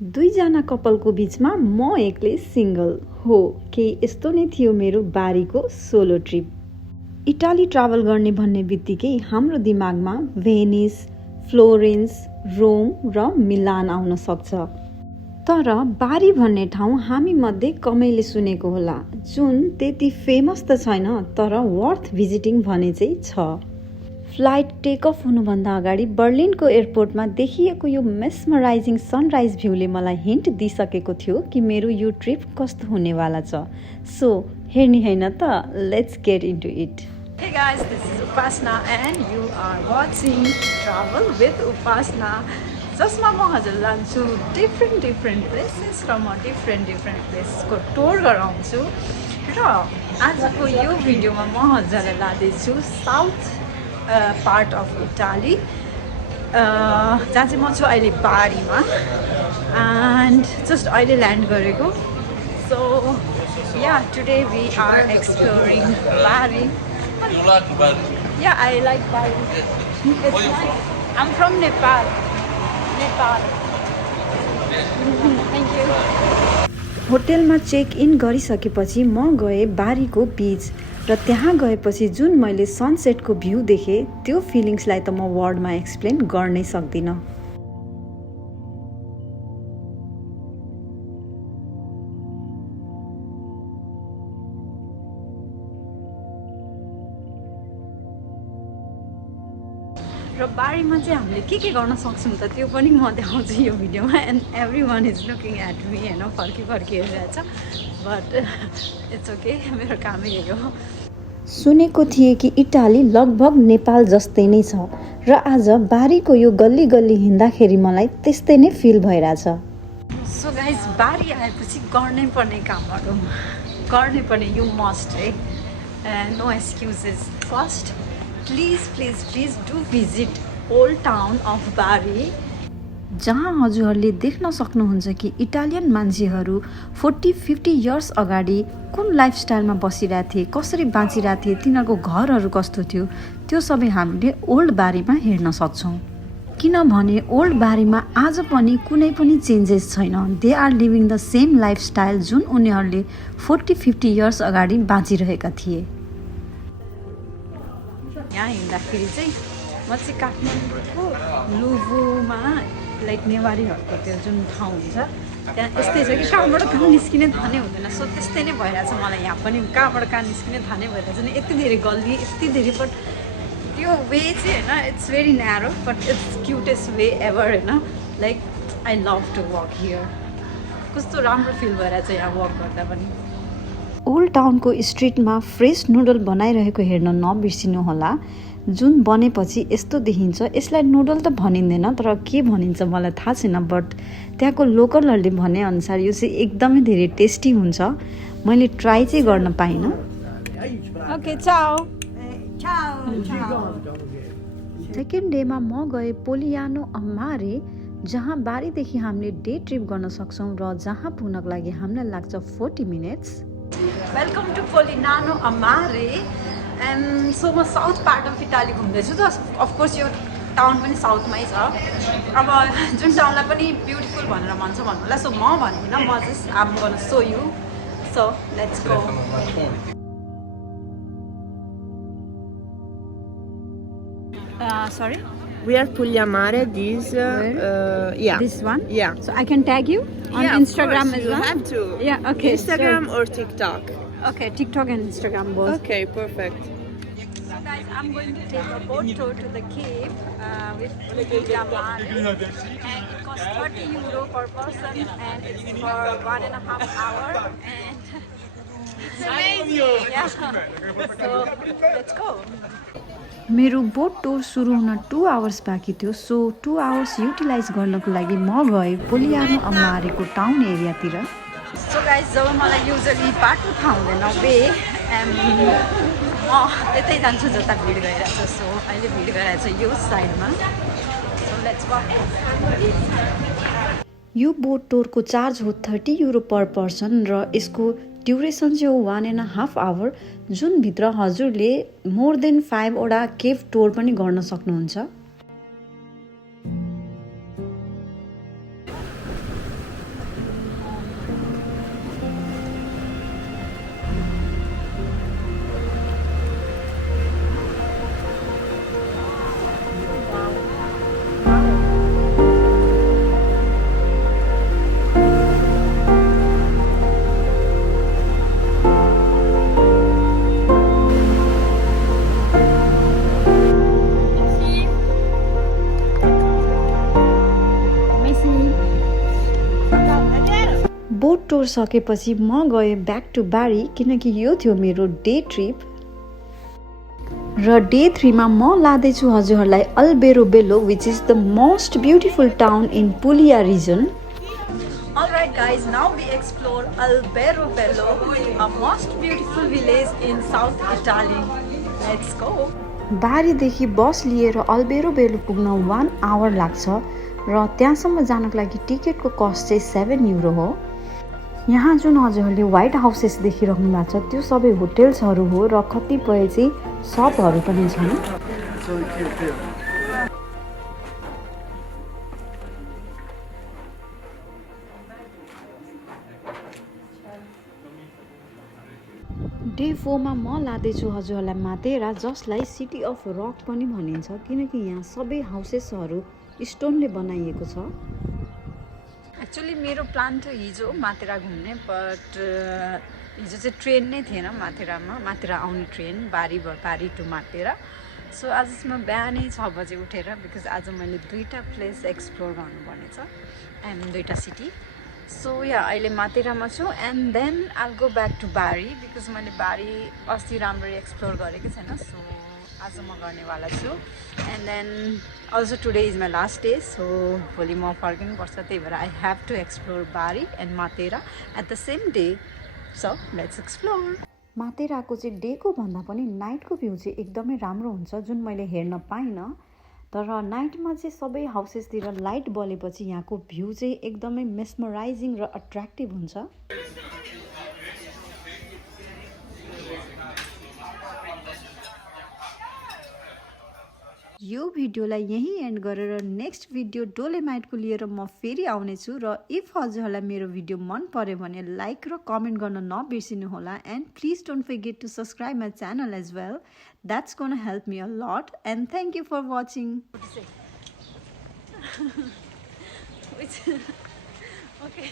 दुईजना कपलको बीचमा म एक्लै सिंगल हो। केही यस्तो नै थियो मेरो बारीको सोलो ट्रिप। इटाली ट्राभल गर्ने भन्ने बित्तिकै हाम्रो दिमागमा भेनिस, फ्लोरेन्स, रोम र मिलान आउन सक्छ। तर बारी भन्ने ठाउँ हामी मध्ये कमैले सुनेको होला, जुन त्यति फेमस त छैन तर वर्थ भिजिटिङ भने चाहिँ छ। फ्लाइट टेक अफ हुनुभन्दा अगाडि बर्लिनको एयरपोर्टमा देखिएको यो मेस्मराइजिङ सनराइज भ्यूले मलाई हिन्ट दिइसकेको थियो कि मेरो यो ट्रिप कस्तो हुनेवाला छ। सो हेर्ने हैन त, let's get into it. Hey guys, this is Upasna and you are watching Travel with Upasna. जसमा म हजुरलाई लान्छु डिफ्रेन्ट प्लेसेस र म डिफ्रेन्ट प्लेसेसको टुर गराउँछु। र आजको यो भिडियोमा म हजुरलाई लाँदैछु साउथ पार्ट अफ इटाली, जहाँ चाहिँ म छु अहिले बारीमा एन्ड जस्ट अहिले ल्यान्ड गरेको। So yeah today we are exploring Bari. Yeah I like बारी। I'm from Nepal. Thank you. होटेलमा चेक इन गरिसकेपछि म गएँ बारीको बीच र त्यहाँ गएपछि जुन मैले सनसेटको भ्यू देखेँ त्यो फिलिङ्सलाई त म वर्डमा एक्सप्लेन गर्नै सक्दिनँ। र बारीमा चाहिँ हामीले के गर्न सक्छौँ त त्यो पनि म देखाउँछु यो भिडियोमा। And everyone is looking at me होइन, फर्की हेरिरहेछ, बट इट्स ओके, मेरो कामै यही हो। सुनेको थिएँ कि इटाली लगभग नेपाल जस्तै नै छ र आज बारीको यो गल्ली हिँड्दाखेरि मलाई त्यस्तै नै फिल भइरहेछ। सो गाइज, बारी आएपछि गर्नै पर्ने कामहरू गर्नै पर्ने, यु मस्ट है, no excuses. First please do visit old town of Bari, जहाँ हजुरहरूले देख्न सक्नुहुन्छ कि इटालियन मान्छेहरू 40-50 इयर्स अगाडि कुन लाइफस्टाइलमा बसिरहेको थिए, कसरी बाँचिरहेको थिए, तिनीहरूको घरहरू कस्तो थियो, त्यो सबै हामीले ओल्ड बारीमा हेर्न सक्छौँ। किनभने ओल्ड बारीमा आज पनि कुनै पनि चेन्जेस छैन। They are living the same lifestyle जुन उनीहरूले 40-50 इयर्स अगाडि बाँचिरहेका थिए। यहाँ हिँड्दाखेरि चाहिँ म चाहिँ काठमाडौँको लुबुमा, लाइक नेवारीहरूको त्यो जुन ठाउँ हुन्छ त्यहाँ यस्तै छ कि कहाँबाट कहाँ निस्किने थाहा नै हुँदैन। सो त्यस्तै नै भइरहेछ मलाई यहाँ पनि, कहाँबाट कहाँ निस्किने थाहा नै भइरहेछ नि। यति धेरै गल्ली, यति धेरै, बट त्यो वे चाहिँ होइन, it's very narrow but it's cutest way ever होइन। Like I love to walk here. कस्तो राम्रो फिल भइरहेछ यहाँ वक गर्दा पनि। ओल्ड टाउनको स्ट्रिटमा फ्रेस नुडल बनाइरहेको हेर्न नबिर्सिनु होला, जुन बनेपछि यस्तो देखिन्छ। यसलाई नुडल त भनिँदैन, तर के भनिन्छ मलाई थाहा छैन, बट त्यहाँको लोकलहरूले भनेअनुसार यो चाहिँ एकदमै धेरै टेस्टी हुन्छ। मैले ट्राई चाहिँ गर्न पाइनँ। ओके, चाओ। सेकेन्ड डेमा म गएँ पोलियानो अम्मारे, जहाँ बारीदेखि हामीले डे ट्रिप गर्न सक्छौँ र जहाँ पुग्नको लागि हामीलाई लाग्छ 40 minutes. Welcome to Polignano a Mare. And so म साउथ पार्ट अफ इटाली घुम्दैछु त, अफकोर्स यो टाउन पनि साउथमै छ। अब जुन टाउनलाई पनि ब्युटिफुल भनेर भन्छ भन्नुलाई, सो म भन्दिनँ, म just I'm gonna show you. So let's go. Sorry? We are Pugliamare. This, yeah. This one? Yeah. So I can tag you on Yeah, Instagram of course, as you well? have to. Yeah, okay. Instagram or TikTok. Sure. Okay, TikTok and Instagram both. Okay, perfect. So guys, I'm going to take a boat tour to the cave with Pugliamare. And it costs €30 per person and it's for 1.5 hours. And it's amazing! Yeah. So, let's go. मेरो बोट tour सुरु हुन 2 hours बाँकी थियो। So 2 hours utilise गर्नको लागि म गएँ पोलियानो अम्मारेको town एरियातिर। सो गाइज, जब मलाई युजली बाटो थाहा हुँदैन वे, म यतै जान्छु जता भिड गइरहेछ। सो अहिले भिड गइरहेछ यो साइडमा। So let's walk. यो बोट टुरको चार्ज हो €30 पर पर्सन र यसको ड्युरेसन चाहिँ हो 1.5 आवर, जुनभित्र हजुरले मोर देन 5 वटा केभ टुर पनि गर्न सक्नुहुन्छ। बोट टुर सकेपछि म गएँ ब्याक टु बारी किनकि यो थियो मेरो डे ट्रिप र डे 3 मा म लाँदैछु हजुरहरूलाई Alberobello which is the most beautiful town in Puglia region. Alright guys, now we explore Albero Bello, a most beautiful village in South Italy. Let's go. बारीदेखि बस लिएर अल्बेरो बेलो पुग्न 1 आवर लाग्छ र त्यहाँसम्म जानको लागि टिकटको कस्ट चाहिँ 7 युरो हो. यहाँ जुन हजुरहरूले व्हाइट हाउसेस देखिरहनु भएको छ त्यो सबै होटेल्सहरू हो र कतिपय चाहिँ सपहरू पनि छन्. डे 4 मा म लाँदैछु हजुरहरूलाई मातेरा जसलाई सिटी अफ रक पनि भनिन्छ किनकि यहाँ सबै हाउसेसहरू स्टोनले बनाइएको छ. एक्चुअली मेरो प्लान थियो हिजो मातेरा घुम्ने बट हिजो चाहिँ ट्रेन नै थिएन मातेरा आउने ट्रेन बारी टु मातेरा. सो आज चाहिँ म बिहानै 6 बजे उठेर बिकज आज मैले 2टा प्लेस एक्सप्लोर गर्नुपर्ने छ एन्ड 2टा सिटी. सो या अहिले मातेरामा छु and then I'll go back to Bari because मैले बारी अस्ति राम्ररी एक्सप्लोर गरेकै छैन. सो आज म गर्नेवाला छु and then also today is my last day. So भोलि म फर्किनुपर्छ त्यही भएर I have to explore Bari and Matera at the same day. So let's explore. मातेराको चाहिँ डेको भन्दा पनि नाइटको भ्यू चाहिँ एकदमै राम्रो हुन्छ जुन मैले हेर्न पाइनँ. तर नाइटमा चाहिँ सबै हाउसेसतिर लाइट बलेपछि यहाँको भ्यू चाहिँ एकदमै मेस्मराइजिङ र अट्र्याक्टिभ हुन्छ. यो भिडियोलाई यहीँ एन्ड गरेर नेक्स्ट भिडियो डोलेमाइटको लिएर म फेरि आउनेछु र इफ हजुरहरूलाई मेरो भिडियो मन पर्यो भने लाइक र कमेन्ट गर्न नबिर्सिनु होला and please don't forget to subscribe my channel as well. That's gonna help me a lot and thank you for watching. Okay.